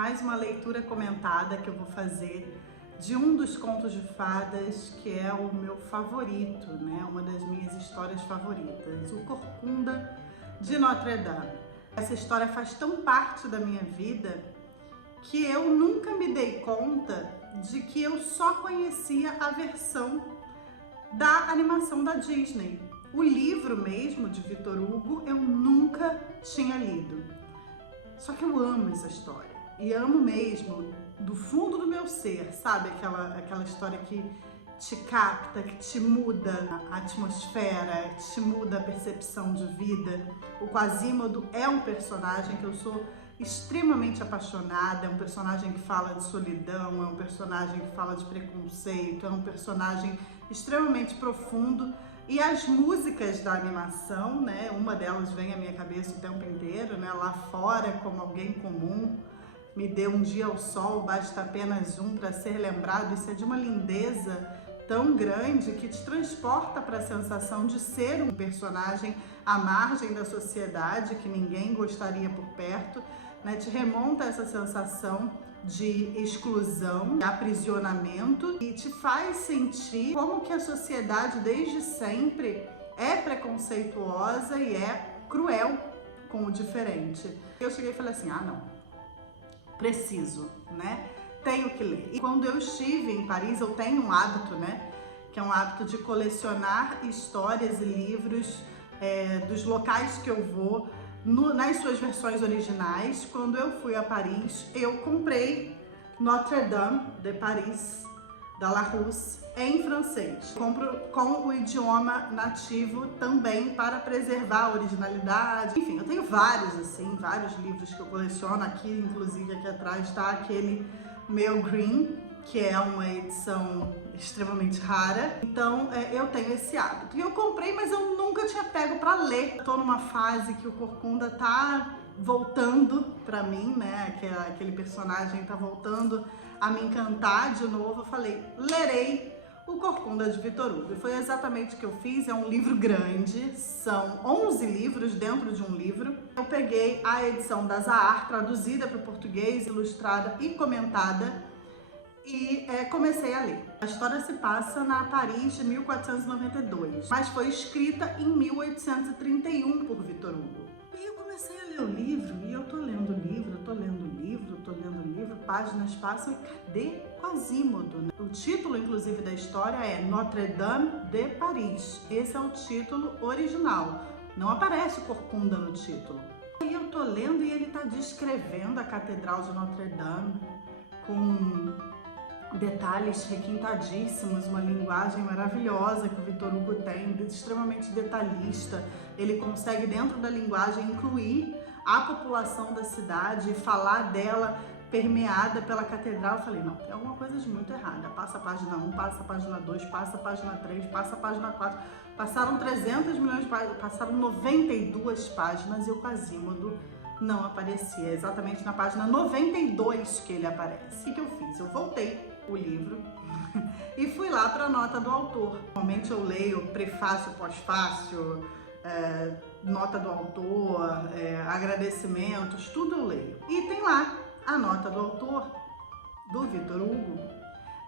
mais uma leitura comentada que eu vou fazer de um dos contos de fadas que é o meu favorito, né? Uma das minhas histórias favoritas, o Corcunda de Notre Dame. Essa história faz tão parte da minha vida que eu nunca me dei conta de que eu só conhecia a versão da animação da Disney. O livro mesmo de Victor Hugo eu nunca tinha lido. Só que eu amo essa história e amo mesmo do fundo do meu ser, sabe? Aquela história que te capta, que te muda a atmosfera, que te muda a percepção de vida. O Quasimodo é um personagem que eu sou extremamente apaixonada, é um personagem que fala de solidão, é um personagem que fala de preconceito, é um personagem extremamente profundo. E as músicas da animação, né, uma delas vem à minha cabeça o tempo inteiro, né, lá fora como alguém comum, me deu um dia ao sol, basta apenas um para ser lembrado. Isso é de uma lindeza tão grande que te transporta para a sensação de ser um personagem à margem da sociedade, que ninguém gostaria por perto, né, te remonta a essa sensação de exclusão, de aprisionamento e te faz sentir como que a sociedade desde sempre é preconceituosa e é cruel com o diferente. Eu cheguei e falei assim, não, preciso, né? Tenho que ler. E quando eu estive em Paris, eu tenho um hábito, né? Que é um hábito de colecionar histórias e livros dos locais que eu vou, nas suas versões originais. Quando eu fui a Paris, eu comprei Notre Dame de Paris, da Larousse, em francês. Compro com o idioma nativo também para preservar a originalidade. Enfim, eu tenho vários, assim, vários livros que eu coleciono. Aqui, inclusive, aqui atrás está aquele meu Green, que é uma edição extremamente rara. Então eu tenho esse hábito. E eu comprei, mas eu nunca tinha pego para ler. Estou numa fase que o Corcunda tá voltando para mim, né? Aquele personagem tá voltando a me encantar de novo. Eu falei, lerei o Corcunda de Victor Hugo. E foi exatamente o que eu fiz. É um livro grande, são 11 livros dentro de um livro. Eu peguei a edição da Zahar, traduzida para o português, ilustrada e comentada, e comecei a ler. A história se passa na Paris de 1492, mas foi escrita em 1831 por Victor Hugo. E eu comecei a ler o livro, e eu tô lendo o livro, eu tô lendo o livro, eu tô lendo o livro, páginas passam, e cadê Quasimodo, né? O título, inclusive, da história é Notre Dame de Paris. Esse é o título original. Não aparece Corcunda no título. E eu tô lendo e ele tá descrevendo a Catedral de Notre Dame com detalhes requintadíssimos, uma linguagem maravilhosa que o Victor Hugo tem, extremamente detalhista. Ele consegue, dentro da linguagem, incluir a população da cidade e falar dela permeada pela catedral. Eu falei, não, tem alguma coisa de muito errada. Passa a página 1, passa a página 2, passa a página 3, passa a página 4. Passaram 300 milhões de páginas, passaram 92 páginas e o Quasimodo não aparecia. É exatamente na página 92 que ele aparece. O que eu fiz? Eu voltei o livro e fui lá para a nota do autor. Normalmente eu leio prefácio, pós-fácio, nota do autor, agradecimentos, tudo eu leio. E tem lá a nota do autor, do Victor Hugo,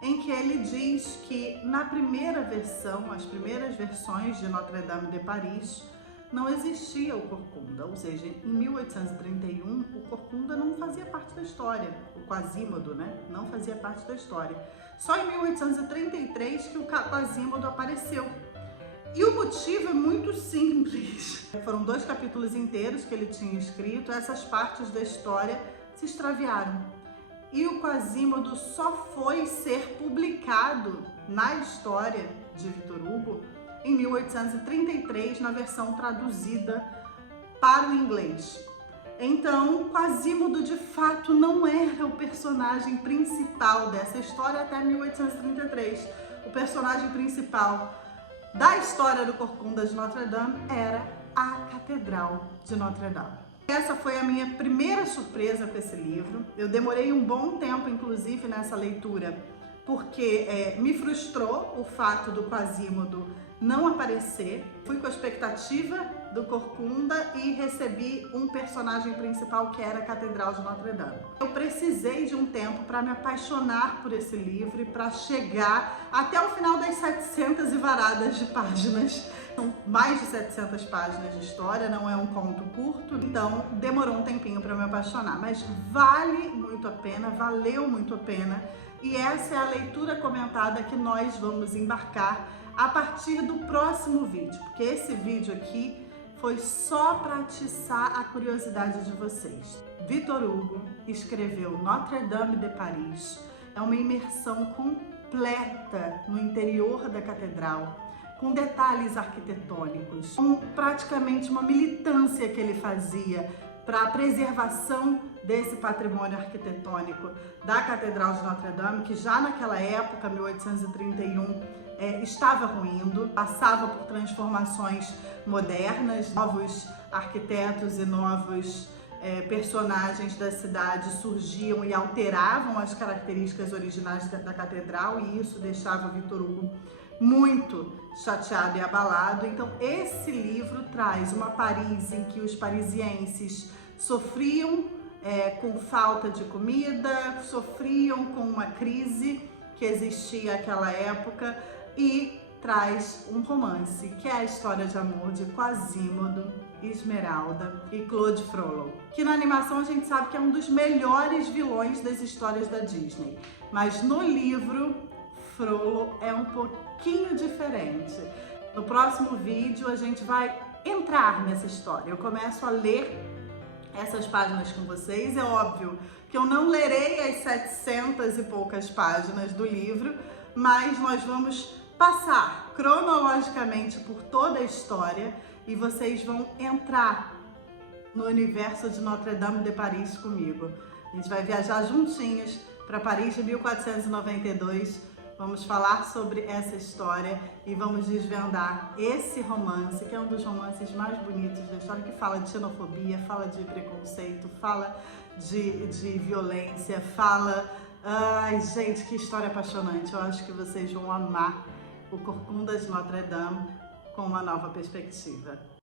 em que ele diz que na primeira versão, as primeiras versões de Notre Dame de Paris, não existia o Corcunda, ou seja, em 1831 o Corcunda não fazia parte da história, o Quasimodo, né, não fazia parte da história. Só em 1833 que o Quasimodo apareceu. E o motivo é muito simples. Foram 2 capítulos inteiros que ele tinha escrito, essas partes da história se extraviaram. E o Quasimodo só foi ser publicado na história de Victor Hugo em 1833, na versão traduzida para o inglês. Então, Quasimodo de fato não era o personagem principal dessa história até 1833. O personagem principal da história do Corcunda de Notre Dame era a Catedral de Notre Dame. Essa foi a minha primeira surpresa com esse livro. Eu demorei um bom tempo, inclusive, nessa leitura, porque me frustrou o fato do Quasimodo não aparecer. Fui com a expectativa do Corcunda e recebi um personagem principal que era a Catedral de Notre Dame. Eu precisei de um tempo para me apaixonar por esse livro e para chegar até o final das 700 e varadas de páginas. São mais de 700 páginas de história, não é um conto curto, então demorou um tempinho para me apaixonar, mas vale muito a pena, valeu muito a pena, e essa é a leitura comentada que nós vamos embarcar a partir do próximo vídeo, porque esse vídeo aqui foi só para atiçar a curiosidade de vocês. Victor Hugo escreveu Notre Dame de Paris, é uma imersão completa no interior da catedral, com detalhes arquitetônicos, com praticamente uma militância que ele fazia para a preservação desse patrimônio arquitetônico da Catedral de Notre Dame, que já naquela época, 1831, estava ruindo, passava por transformações modernas, novos arquitetos e novos personagens da cidade surgiam e alteravam as características originais da catedral, e isso deixava Victor Hugo muito chateado e abalado. Então esse livro traz uma Paris em que os parisienses sofriam com falta de comida, sofriam com uma crise que existia naquela época, e traz um romance, que é a história de amor de Quasimodo, Esmeralda e Claude Frollo, que na animação a gente sabe que é um dos melhores vilões das histórias da Disney, mas no livro Frollo é um pouquinho diferente. No próximo vídeo a gente vai entrar nessa história. Eu começo a ler essas páginas com vocês. É óbvio que eu não lerei as 700 e poucas páginas do livro, mas nós vamos passar cronologicamente por toda a história e vocês vão entrar no universo de Notre Dame de Paris comigo. A gente vai viajar juntinhos para Paris de 1492. Vamos falar sobre essa história e vamos desvendar esse romance, que é um dos romances mais bonitos da história, que fala de xenofobia, fala de preconceito, fala de violência, fala... Ai, gente, que história apaixonante. Eu acho que vocês vão amar o Corcunda de Notre Dame com uma nova perspectiva.